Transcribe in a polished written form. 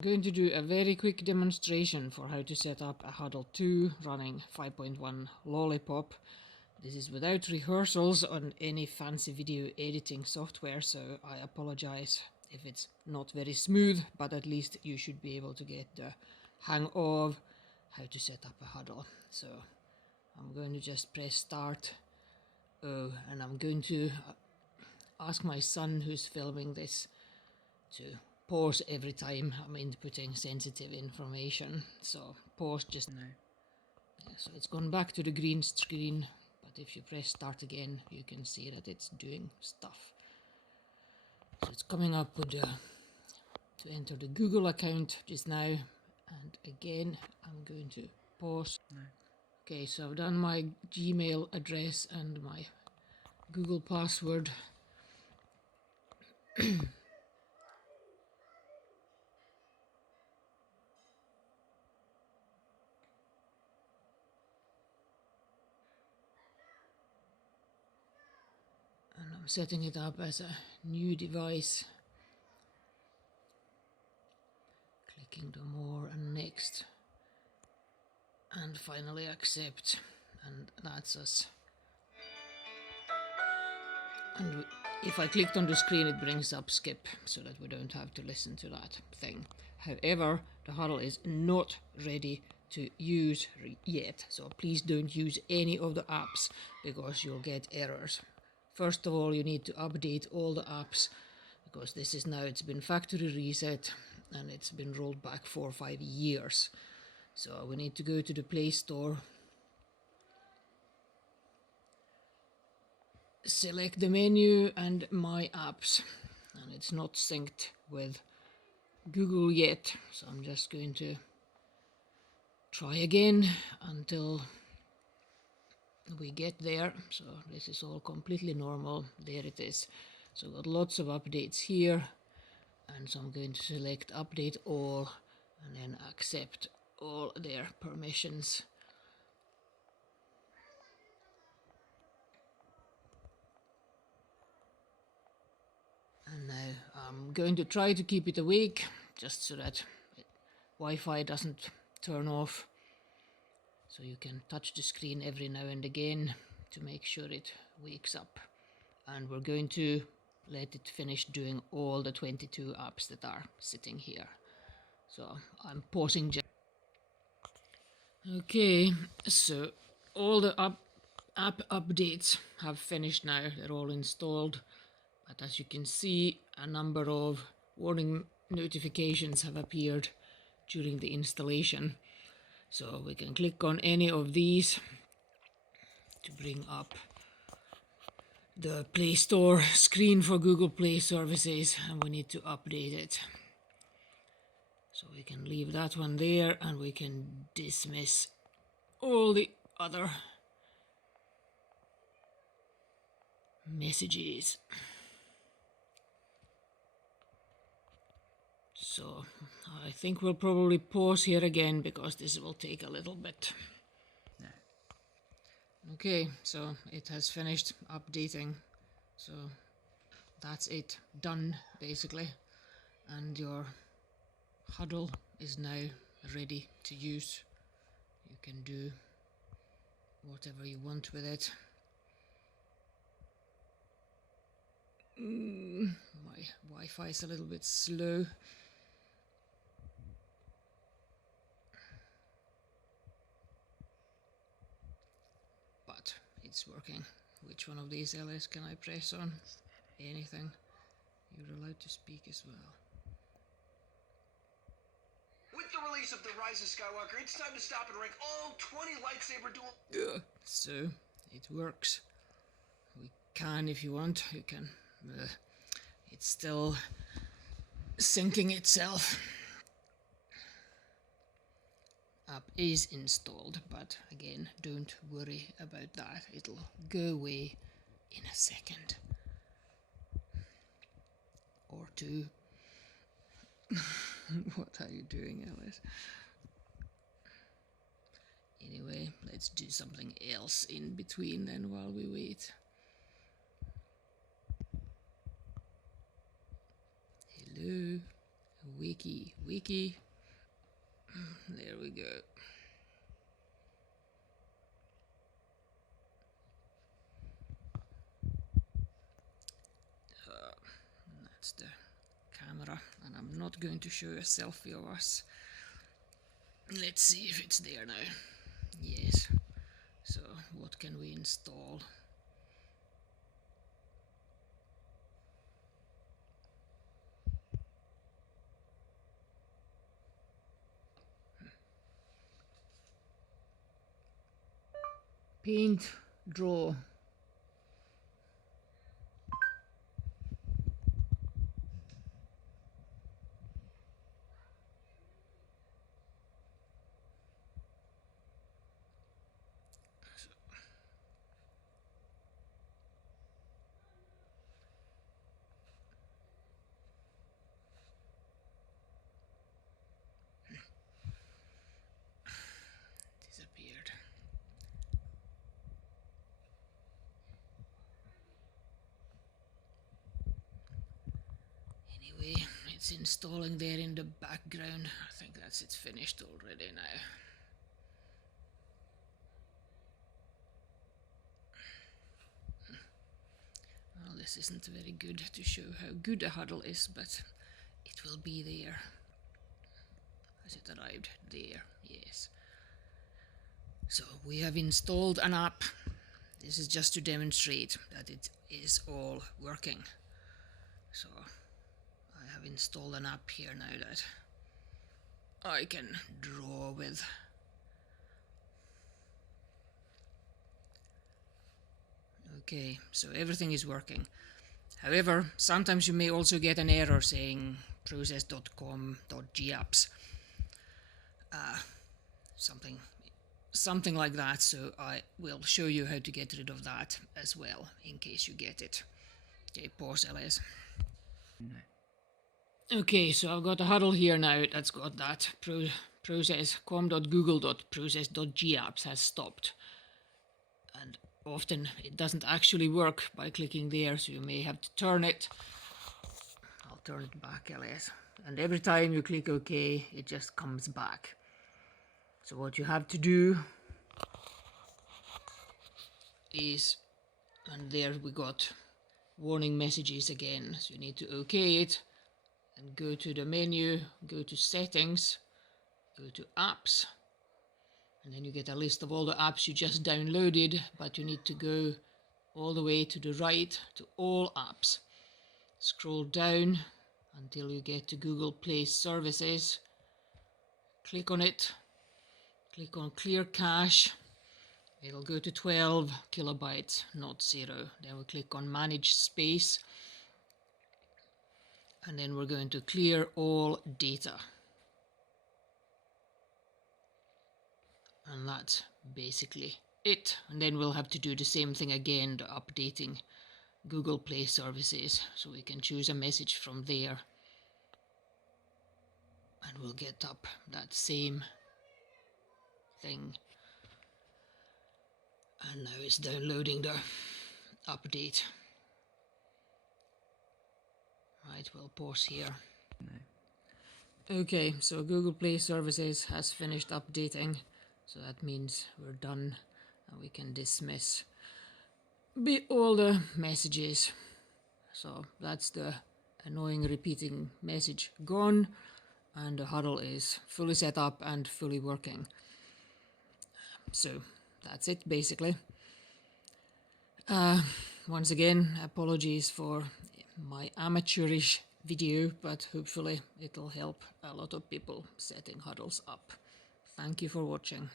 I'm going to do a very quick demonstration for how to set up a hudl2 running 5.1 Lollipop. This is without rehearsals on any fancy video editing software, so I apologize if it's not very smooth, but at least you should be able to get the hang of how to set up a hudl. So I'm going to just press start. Oh, and I'm going to ask my son, who's filming this, to pause every time I'm inputting sensitive information. So pause just now. Yeah, so it's gone back to the green screen, but if you press start again, you can see that it's doing stuff. So it's coming up with to enter the Google account just now, and again I'm going to pause. Okay, so I've done my Gmail address and my Google password. And I'm setting it up as a new device. Clicking the more and next. And finally accept. And that's us. And if I clicked on the screen, it brings up skip, so that we don't have to listen to that thing. However, the hudl is not ready to use yet, so please don't use any of the apps because you'll get errors. First of all, you need to update all the apps because this is now, it's been factory reset and it's been rolled back 4 or 5 years. So we need to go to the Play Store, select the menu and My Apps, and it's not synced with Google yet, so I'm just going to try again until we get there. So this is all completely normal. There it is. So got lots of updates here, and so I'm going to select update all and then accept all their permissions. And now I'm going to try to keep it awake just so that Wi-Fi doesn't turn off. So you can touch the screen every now and again to make sure it wakes up. And we're going to let it finish doing all the 22 apps that are sitting here. So I'm pausing just. Okay, so all the app updates have finished now. They're all installed. But as you can see, a number of warning notifications have appeared during the installation. So we can click on any of these to bring up the Play Store screen for Google Play services, and we need to update it. So we can leave that one there and we can dismiss all the other messages. So I think we'll probably pause here again because this will take a little bit. Okay, so it has finished updating. So that's it, done basically. And your hudl is now ready to use. You can do whatever you want with it. My Wi-Fi is a little bit slow. But it's working. Which one of these LS can I press on? Anything. You're allowed to speak as well. With the release of The Rise of Skywalker, it's time to stop and rank all 20 lightsaber duel. So it works. We can, if you want, you can. It's still syncing itself. App is installed, but again, don't worry about that. It'll go away in a second or two. What are you doing, Alice? Anyway, let's do something else in between then while we wait. Hello, wiki. There we go. That's the camera, and I'm not going to show a selfie of us. Let's see if it's there now. Yes. So what can we install? Paint, draw. Disappeared. Anyway, it's installing there in the background. I think it's finished already now. Well, this isn't very good to show how good a hudl is, but it will be there. Has it arrived? There, yes. So we have installed an app. This is just to demonstrate that it is all working. So I have installed an app here now that I can draw with. Okay, so everything is working. However, sometimes you may also get an error saying process.com.gapps. Something like that, so I will show you how to get rid of that as well, in case you get it. Okay, pause LS. Okay, so I've got a hudl here now that's got that process com.google.process.gapps has stopped. And often it doesn't actually work by clicking there, so you may have to turn it. I'll turn it back LS. And every time you click OK, it just comes back. So what you have to do is, and there we got warning messages again, so you need to OK it and go to the menu, go to settings, go to apps, and then you get a list of all the apps you just downloaded, but you need to go all the way to the right to all apps. Scroll down until you get to Google Play Services, click on it, click on Clear Cache. It'll go to 12 kilobytes, not 0. Then we click on Manage Space. And then we're going to clear all data. And that's basically it. And then we'll have to do the same thing again, the updating Google Play Services. So we can choose a message from there. And we'll get up that same thing. And now it's downloading the update. Right, we'll pause here. Okay, so Google Play Services has finished updating. So that means we're done and we can dismiss all the messages. So that's the annoying repeating message gone, and the hudl is fully set up and fully working. So that's it basically. Once again, apologies for my amateurish video, but hopefully it'll help a lot of people setting hudls up. Thank you for watching.